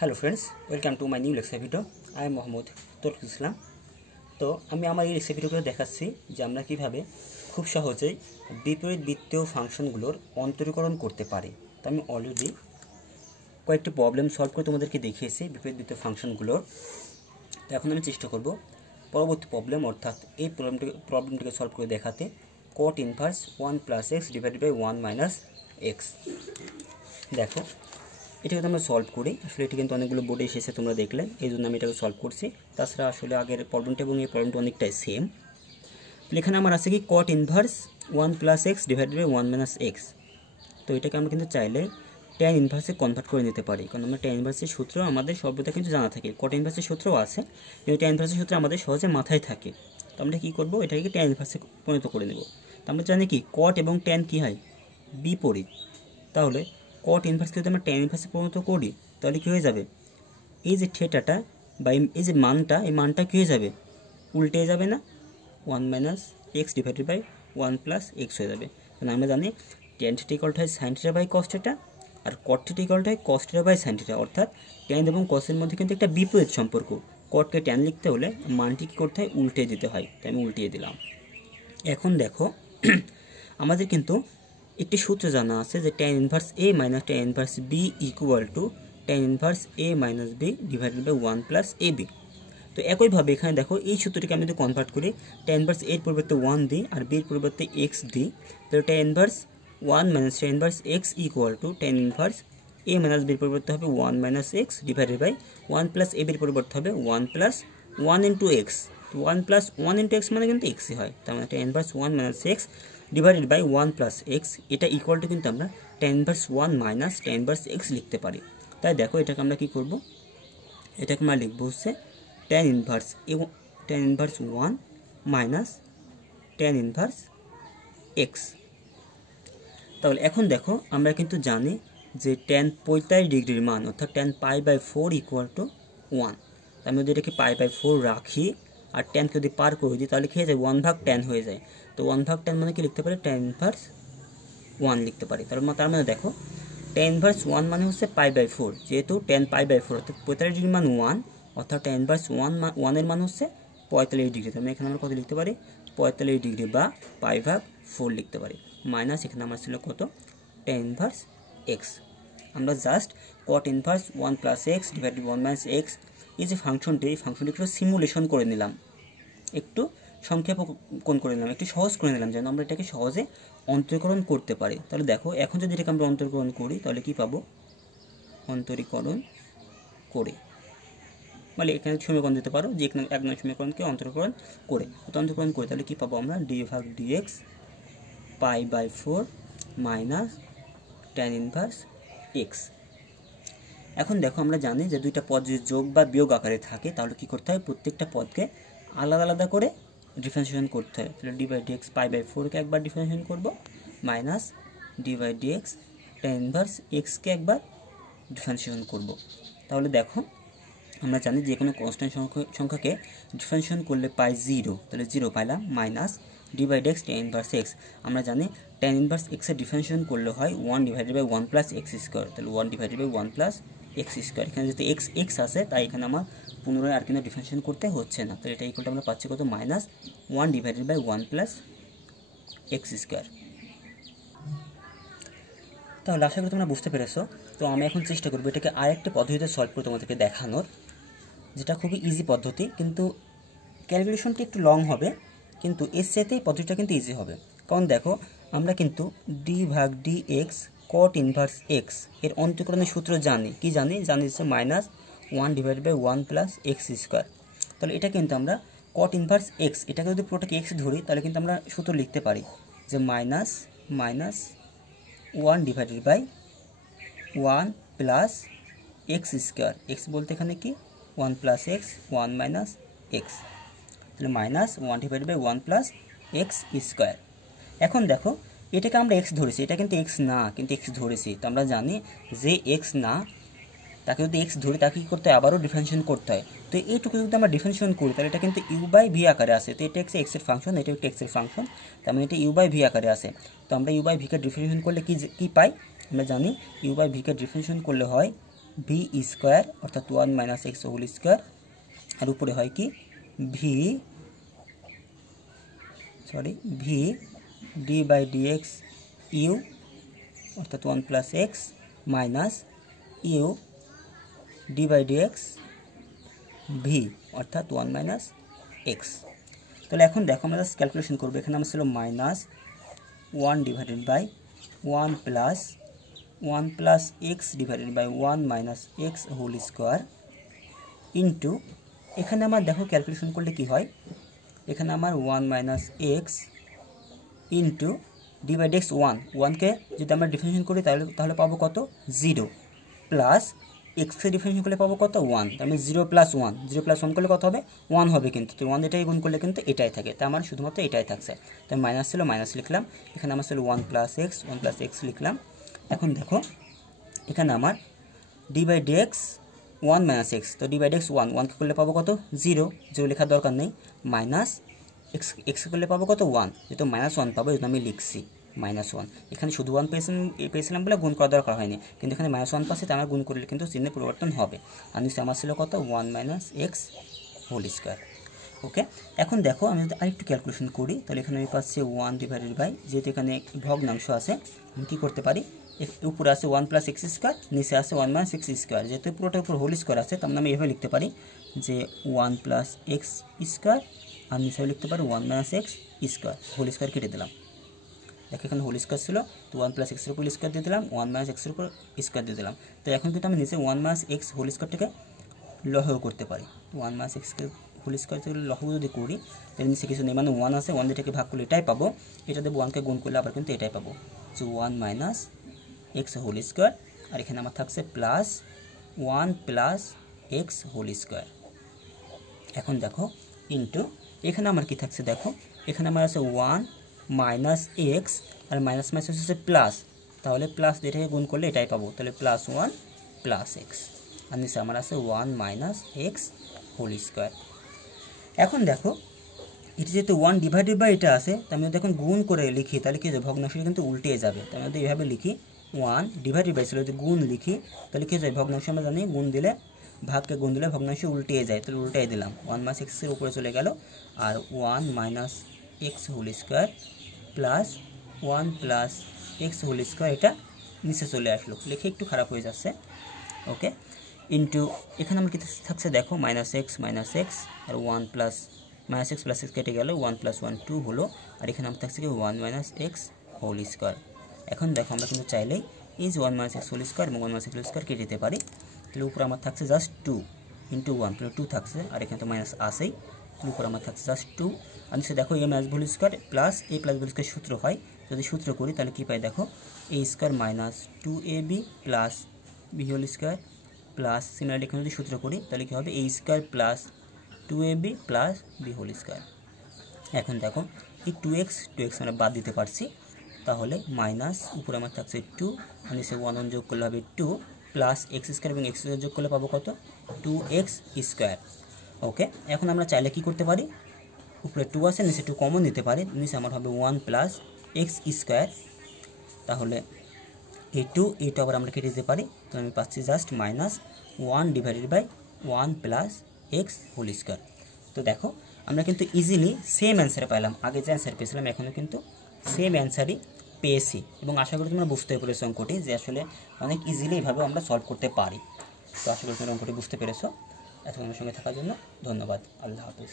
Hello friends, welcome to my new lecture video. I am Mohammad Tarkul Islam. তো আমি আমার এই লেকচার ভিডিওতে দেখাচ্ছি যে আমরা কীভাবে খুব সহজেই বিপরীত বৃত্তীয় ফাংশনগুলোর অন্তরীকরণ করতে পারি। তো আমি অলরেডি কয়েকটি প্রবলেম সলভ করে তোমাদেরকে দেখিয়েছি বিপরীত বৃত্তীয় ফাংশনগুলোর। তো এখন আমি চেষ্টা করব পরবর্তী প্রবলেম অর্থাৎ এই প্রবলেমটিকে সলভ করে দেখাতে। cot inverse 1 + x divided by 1 - x। দেখো এটা কিন্তু আমরা সলভ করি, আসলে এটি কিন্তু অনেকগুলো বোর্ডে এসেছে তোমরা দেখলে, এই জন্য আমি এটাকে সলভ করছি। তাছাড়া আসলে আগের প্রবলেমটা এবং এই প্রবলেমটা অনেকটাই সেম। এখানে আমার আছে কি cot inverse 1 + x divided by 1 - x। তো এটাকে আমরা কিন্তু চাইলে tan ইনভার্সে কনভার্ট করে নিতে পারি, কারণ আমরা tan ইনভার্সের সূত্র আমাদের সর্বদা কিন্তু জানা থাকে। cot ইনভার্সের সূত্রও আছে, কিন্তু tan ইনভার্সের সূত্র আমাদের সহজে মাথায় থাকে। তো আমরা কী করবো, এটাকে tan ইনভার্সে পরিণত করে নেব। তো আমরা জানি কি cot এবং tan কী হয়, বিপরীত। তাহলে cot ইনভার্সকে যদি আমরা tan ইনভার্সে পরিণত করি তাহলে কী হয়ে যাবে, এই যে থিটাটা বা এই যে মানটা, এই মানটা কী হয়ে যাবে, উল্টে যাবে না, 1 - x ডিভাইডেড বাই 1 + x হয়ে যাবে। কারণ আমরা জানি tan θ = sin θ বাই cos θ, আর cot θ = cos θ বাই sin θ। অর্থাৎ tan এবং cos এর মধ্যে কিন্তু একটা বিপরীত সম্পর্ক। cotকে tan লিখতে হলে মানটি কী করতে হয়, উল্টে দিতে হয়। তাই আমি উল্টিয়ে দিলাম। এখন দেখো আমাদের কিন্তু একটি সূত্র জানা আছে যে tan inverse a - tan inverse b = tan inverse a - b divided by 1 + ab। তো একইভাবে এখানে দেখো এই সূত্রটিকে আমি যদি কনভার্ট করি, tan ইনভার্স a এর পরিবর্তে 1 দিই আর b এর পরিবর্তে x দিই, তাহলে tan inverse 1 - tan inverse x = tan inverse a - b এর পরিবর্তে হবে 1 - x ডিভাইডেড বাই 1 + ab এর পরিবর্তে হবে 1 + 1 × x। 1 + 1 × x মানে কিন্তু xই হয়। তার মানে tan inverse 1 - x divided by 1 + x, এটা ইকুয়াল টু কিন্তু আমরা tan inverse 1 - tan inverse x লিখতে পারি। তাই দেখো এটাকে আমরা কী করব, এটাকে আমরা লিখবো হচ্ছে tan inverse 1 - tan inverse x। তাহলে এখন দেখো আমরা কিন্তু জানি যে tan 45 ডিগ্রির মান অর্থাৎ tan π/4 = 1। আমি যদি এটাকে π/4 রাখি আর ট্যানকে যদি পার করে দিই তাহলে খেয়ে যায় 1/tan হয়ে যায়। তো 1/tan মানে কি লিখতে পারি, tan ইনভার্স 1 লিখতে পারি। তার মানে দেখো tan ইনভার্স 1 মানে হচ্ছে π/4, যেহেতু tan π/4 অর্থাৎ 45 ডিগ্রির মান 1, অর্থাৎ tan ইনভার্স 1 এর মান হচ্ছে 45 ডিগ্রি। তাহলে এখানে আমরা কত লিখতে পারি, 45 ডিগ্রি বা π/4 লিখতে পারি। মাইনাস এখানে আমার ছিল কত, tan ইনভার্স x। আমরা just cot inverse 1 + x divided 1 - x এই যে ফাংশনটি, এই ফাংশনটি একটু সিমুলেশন করে নিলাম, একটু সংক্ষেপণ করে নিলাম, একটু সহজ করে নিলাম যেন আমরা এটাকে সহজে অন্তরীকরণ করতে পারি। তাহলে দেখো এখন যদি এটাকে আমরা অন্তরীকরণ করি তাহলে কি পাবো, অন্তরীকরণ করে মানে এখানে সমীকরণ দিতে পারো যে এখানে এক নয় সমীকরণকে অন্তরীকরণ করে, অন্তরীকরণ করে তাহলে কি পাবো আমরা, d/dx π/4 - tan ইনভার্স x। এখন দেখো আমরা জানি যে দুইটা পদ যদি যোগ বা বিয়োগ আকারে থাকে তাহলে কি করতে হয়, প্রত্যেকটা পদকে আলাদা আলাদা করে ডিফারেন্সিয়েশন করতে হয়। তাহলে d/dx π/4কে একবার ডিফারেন্সিয়েশন করব, মাইনাস d/dx tan ইনভার্স x-কে একবার ডিফারেন্সিয়েশন করব। তাহলে দেখো আমরা জানি যে কোনো কনস্ট্যান্ট সংখ্যাকে ডিফারেন্সিয়েশন করলে পাই 0, তাহলে 0 পাইলাম, minus d/dx tan inverse x। আমরা জানি tan ইনভার্স x এর ডিফারেন্সিয়েশন করলে হয় 1 ডিভাইডেড বাই 1 + x², তাহলে 1 ডিভাইডেড বাই 1 + x²। এখানে যেহেতু x আছে তাই এখানে আমার পুনরায় আর কিন্তু ডিফারেন্সিয়েশন করতে হচ্ছে না। তাহলে এটা ইকুয়ালটা আমরা পাচ্ছি কত, মাইনাস 1 ডিভাইডেড বাই 1 + x²। তাহলে আশা করি তোমরা বুঝতে পেরেছো। তো আমি এখন চেষ্টা করবো এটাকে আরেকটা পদ্ধতিতে সলভ করে তোমাদেরকে দেখানোর, যেটা খুবই ইজি পদ্ধতি, কিন্তু ক্যালকুলেশনটি একটু লং হবে, কিন্তু এর সাথে এই পদ্ধতিটা কিন্তু ইজি হবে। কারণ দেখো আমরা কিন্তু d/dx cot ইনভার্স x এর অন্তরীকরণের সূত্র জানি, কি জানি হচ্ছে -1 ডিভাইডেড বাই 1 + x²। তাহলে এটা কিন্তু আমরা cot ইনভার্স x, এটাকে যদি পুরোটাকে x ধরি তাহলে কিন্তু আমরা সূত্র লিখতে পারি যে -1 ডিভাইডেড বাই 1 + x²। x বলতে এখানে কি 1 + x, 1 - x, তাহলে -1 ডিভাইডেড বাই 1 + x²। এখন দেখো এটাকে আমরা x ধরেছি, এটা কিন্তু x না, কিন্তু x ধরেছি। তো আমরা জানি যে x না তাকে যদি x ধরি তাকে কী করতে হয়, আবারও ডিফারেন্সিয়েশন করতে হয়। তো এইটুকু যদি আমরা ডিফারেন্সিয়েশন করি তাহলে এটা কিন্তু u/v আকারে আসে। তো এটা হচ্ছে x এর ফাংশন, এটা একটা x এর ফাংশন, তার মানে এটা u/v আকারে আসে। তো আমরা u/v কে ডিফারেন্সিয়েশন করলে কি পাই, আমরা জানি u/v কে ডিফারেন্সিয়েশন করলে হয় ভি স্কোয়ার অর্থাৎ 1 মাইনাস এক্স হোল স্কোয়ার, আর উপরে হয় কি v d by dx u অর্থাৎ 1 plus x minus u d by dx v অর্থাৎ 1 মাইনাস এক্স। তাহলে এখন দেখো আমরা জাস্ট ক্যালকুলেশন করবো। এখানে আমার ছিল minus 1 divided by 1 plus x divided by 1 minus x whole square into, এখানে আমার দেখো ক্যালকুলেশন করলে কি হয়, এখানে আমার 1 minus X into D by dx 1কে যদি আমরা ডিফারেন্সিয়েশন করি তাহলে পাবো কত 0, প্লাস এক্সকে ডিফারেন্সিয়েশন করলে পাবো কত 1, তার মানে 0 প্লাস 1 করলে কত হবে 1 হবে, কিন্তু তো 1 এটাই গুণ করলে কিন্তু এটাই থাকে, তার মানে শুধুমাত্র এটাই থাকছে। তাই মাইনাস ছিল মাইনাস লিখলাম, এখানে আমার ছিল 1 প্লাস এক্স লিখলাম। এখন দেখো এখানে আমার d by dx 1 minus x, তো ডি বাই ডিএক্স 1কে করলে পাবো কত 0 লেখার দরকার নেই, মাইনাস এক্স করলে পাবো কত 1, যেহেতু -1 পাবো যেহেতু আমি লিখছি -1, এখানে শুধু 1 পেয়েছিলাম বলে গুণ করার দরকার হয়নি, কিন্তু এখানে -1 পাচ্ছি, তাই আমার গুণ করলে কিন্তু চিহ্নের পরিবর্তন হবে। আর নিচে আমার ছিল কত 1 মাইনাস এক্স হোল স্কোয়ার। ওকে, এখন দেখো আমি যদি আরেকটু ক্যালকুলেশন করি, তাহলে এখানে আমি পাচ্ছি 1 ডিভাইডেড বাই, যেহেতু এখানে ভগ্নাংশ আছে আমি কী করতে পারি, উপরে আছে 1 প্লাস এক্স স্কোয়ার, নিচে আছে 1 মাইনাস এক্স স্কোয়ার, যেহেতু পুরোটার উপর হোল স্কোয়ার আছে, তার মানে আমি এভাবে লিখতে পারি যে 1 প্লাস এক্স স্কোয়ার, আর নিচেও লিখতে পারি 1 minus x square, whole square কেটে দিলাম। দেখো এখানে হোল স্কোয়ার ছিল, তো 1 প্লাস এক্সের উপর স্কোয়ার দিয়ে দিলাম, 1 মাইনাস এক্সের উপর স্কোয়ার দিয়ে দিলাম। তো এখন কিন্তু আমি নিচে 1 মাইনাস এক্স হোল স্কোয়ারটাকে লসাগু করতে পারি। 1 মাইনাস এক্সকে হোল স্কোয়ার থেকে লসাগু যদি করি, তাহলে নিচে কিছু নেই, মানে 1 আছে, 1 এটাকে ভাগ করলে এটাই পাবো, এটা দেবো 1কে গুণ করলে আবার কিন্তু এটাই পাবো, যে 1 মাইনাস এক্স হোল স্কোয়ার, আর এখানে আমার থাকছে plus 1 plus x whole square. এখন দেখো ইন্টু, এখানে আমার কি থাকছে দেখো, এখানে আমার আছে 1 মাইনাস এক্স, আর মাইনাস মাইনাস হচ্ছে প্লাস, তাহলে প্লাস এটাকে গুণ করলে এটাই পাবো, তাহলে প্লাস 1 প্লাস এক্স, আর নিচে আমার আছে 1 মাইনাস এক্স হোল স্কোয়ার। এখন দেখো এটা যেহেতু 1 ডিভাইডেড বাই এটা আছে, তার মধ্যে এখন গুণ করে লিখি, তাহলে কি হবে ভগ্নাংশটা কিন্তু উল্টে যাবে, তার মধ্যে এইভাবে লিখি 1 ডিভাইডেড বাই ছিল, যদি গুণ লিখি তাহলে কি যায়, ভগ্নাংশ আমরা জানি গুণ দিলে ভাগকে গুণ দিলে ভগ্নাংশ উল্টে যায়, তাহলে উল্টাই দিলাম, 1 মাইনাস এক্সের উপরে চলে গেল, আর 1 minus x whole square plus 1 plus x whole square, এটা নিচে চলে আসলো, লিখে একটু খারাপ হয়ে যাচ্ছে। ওকে, ইন্টু এখানে আমার কি থাকছে দেখো মাইনাস এক্স আর 1 plus minus x plus x কেটে গেল, 1 প্লাস 1 2 হলো, আর এখানে আমার থাকছে কি 1 মাইনাস এক্স হোল স্কোয়ার। এখন দেখো আমরা কিন্তু চাইলেই এই যে 1 মাইনাস এক্স হোল স্কোয়ার এবং 1 মাইনাস এক্স হোল স্কোয়ার কেটে দিতে পারি, তাহলে উপরে আমার থাকছে জাস্ট 2 ইন্টু 1, তাহলে 2 থাকছে, আর এখানে তো মাইনাস আসেই, তাহলে উপরে আমার থাকছে জাস্ট 2, আর নিচে দেখো A minus whole square plus A plus whole square সূত্র হয়, যদি সূত্র করি তাহলে কী পাই দেখো, A square minus 2ab plus B whole square plus, similarly এখানে যদি সূত্র করি তাহলে কী হবে, A square plus 2ab plus B whole square. এখন দেখো এই 2x আমরা বাদ দিতে পারছি, তাহলে মাইনাস উপরে আমার থাকছে 2, আর নিচে 1 যোগ করলে হবে 2 প্লাস এক্স স্কোয়ার এবং এক্স যোগ করলে পাবো কত 2x স্কোয়ার। ওকে, এখন আমরা চাইলে কি করতে পারি, উপরে 2 আছে নিচে 2 কমন দিতে পারি, নিচে আমার হবে 1 প্লাস এক্স স্কোয়ার, তাহলে এই 2 এইটা আবার আমরা কেটে দিতে পারি, তো আমি পাচ্ছি just minus 1 divided by 1 plus x whole square. তো দেখো আমরা কিন্তু ইজিলি সেম অ্যান্সার পেলাম, আগে যে অ্যান্সার পেয়েছিলাম এখনও কিন্তু সেম অ্যান্সারই পেয়েছি, এবং আশা করি তোমরা বুঝতে পেরেছো অঙ্কটি, যে আসলে অনেক ইজিলি এইভাবে আমরা সলভ করতে পারি। তো আশা করি তোমরা অঙ্কটি বুঝতে পেরেছো। এতক্ষণ আমার সঙ্গে থাকার জন্য ধন্যবাদ। আল্লাহ হাফেজ।